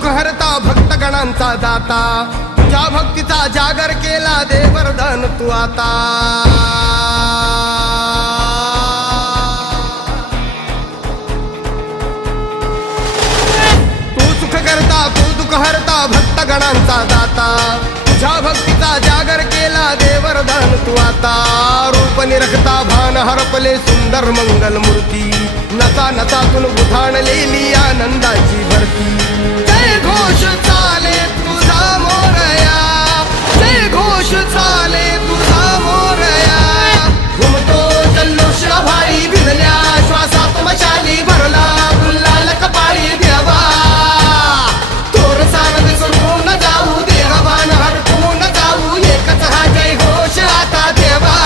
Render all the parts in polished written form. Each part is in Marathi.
दुःख हरता भक्तगणांचा दाता, तुझ्या भक्तीचा जागर केला दे वरदान तू आता। तू सुख करता तू दुःख हरता भक्तगणांचा दाता, तुझ्या भक्तीचा जागर केला दे वरदान तू आता। रूप निरखता भान हरपले सुंदर मंगल मूर्ती, नसा नसातून उठाणलेली आनंदाची भरती। जय घोष चाले तुझा मोरया, जय घोष चाले तुझा मोरया। घुमतो जल्लोष भाई भिजल्या श्वासात मशाली भरला गुलाल कपाळी देवा। तोर सानद सोडून जाऊ देहभान हरपून जाऊ, एकच हा जय घोष आता देवा।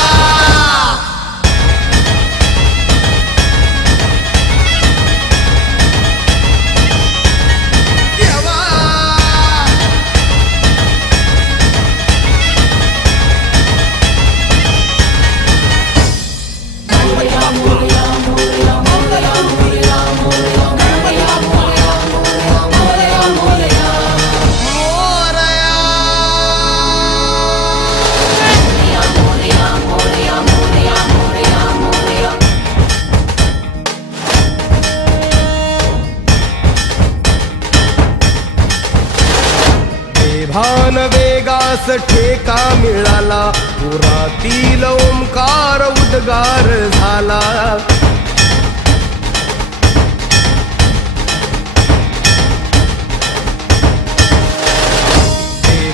भान वेगास ठेका मिळाला, पुरातील ओंकार उद्गार झाला।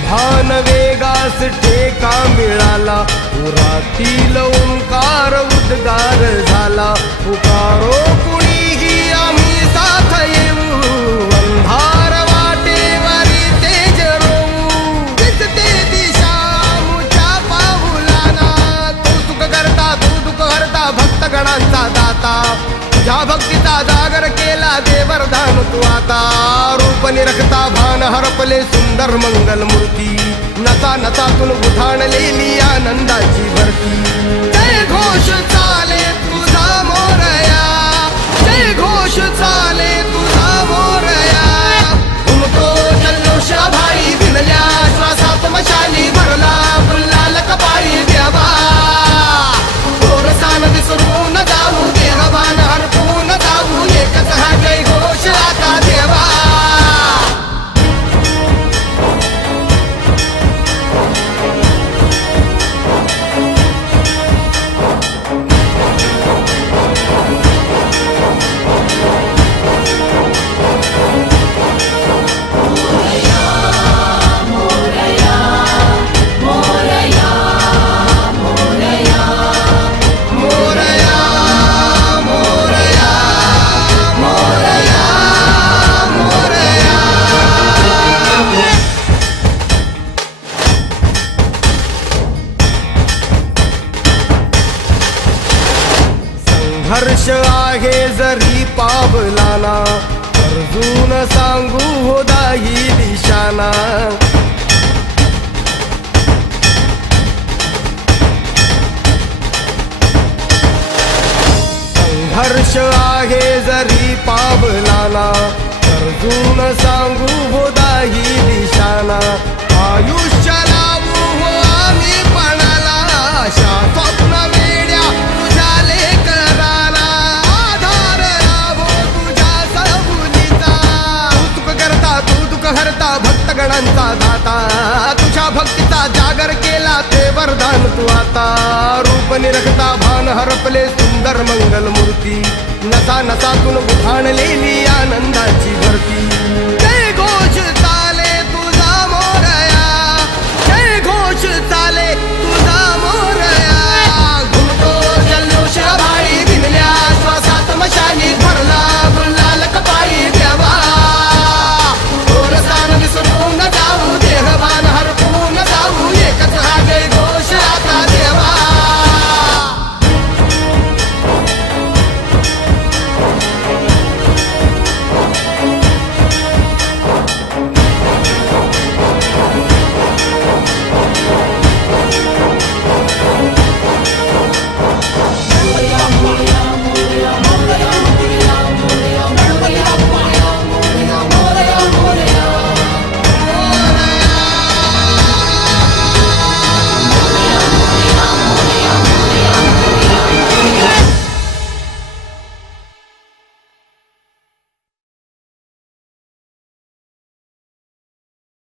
भान वेगास ठेका मिळाला, पुरातील ओंकार उद्गार झाला। पुकारो कुणीही आम्ही साथ येऊ, अंधार वाटेवरी तेज रोवू। दिसते दिशा मुच्या पाऊलाना, तू सुख करता तू दुःख हरता भक्तगणांचा दाता, तुझ्या भक्तीचा जागर केला दे वरदान तू आता। रूप निरखता भान हरपले सुंदर मंगल मूर्ती, नसा नसातून उठाणलेली आनंदाची भरती। जय घोष चाले तुझा मोरया, जय घोष चाले तुझा मोरया। घुमतो जल्लोष भाई भिनल्या श्वासात मशाली भरला गुलाल कपाळी देवा। तोर सानद सोडून जाऊ देहभान हरपून जाऊ, एकच हा जय घोष आता देवा। हर्ष आहे जरी पावलाना, अर्जुन सांगू हो दाही दिशाना। संघर्ष आहे जरी पावलाना, अर्जुन सांगू हो दाही दिशाना। आयुष्य लावू हो आम्ही पणाला, आशा स्वप्न वेड्या तुझ्या लेकराला। आधार लाभो तुझ्या सबुलीचा, तू सुख करता तू दुःख हरता भक्तगणांचा दाता, तुझ्या भक्तीचा जागर केला ते वरदान तू आता। रूप निरखता भान हरपले सुंदर मंगल मूर्ती, नसा नसातून उठाणलेली आनंदाची भरती।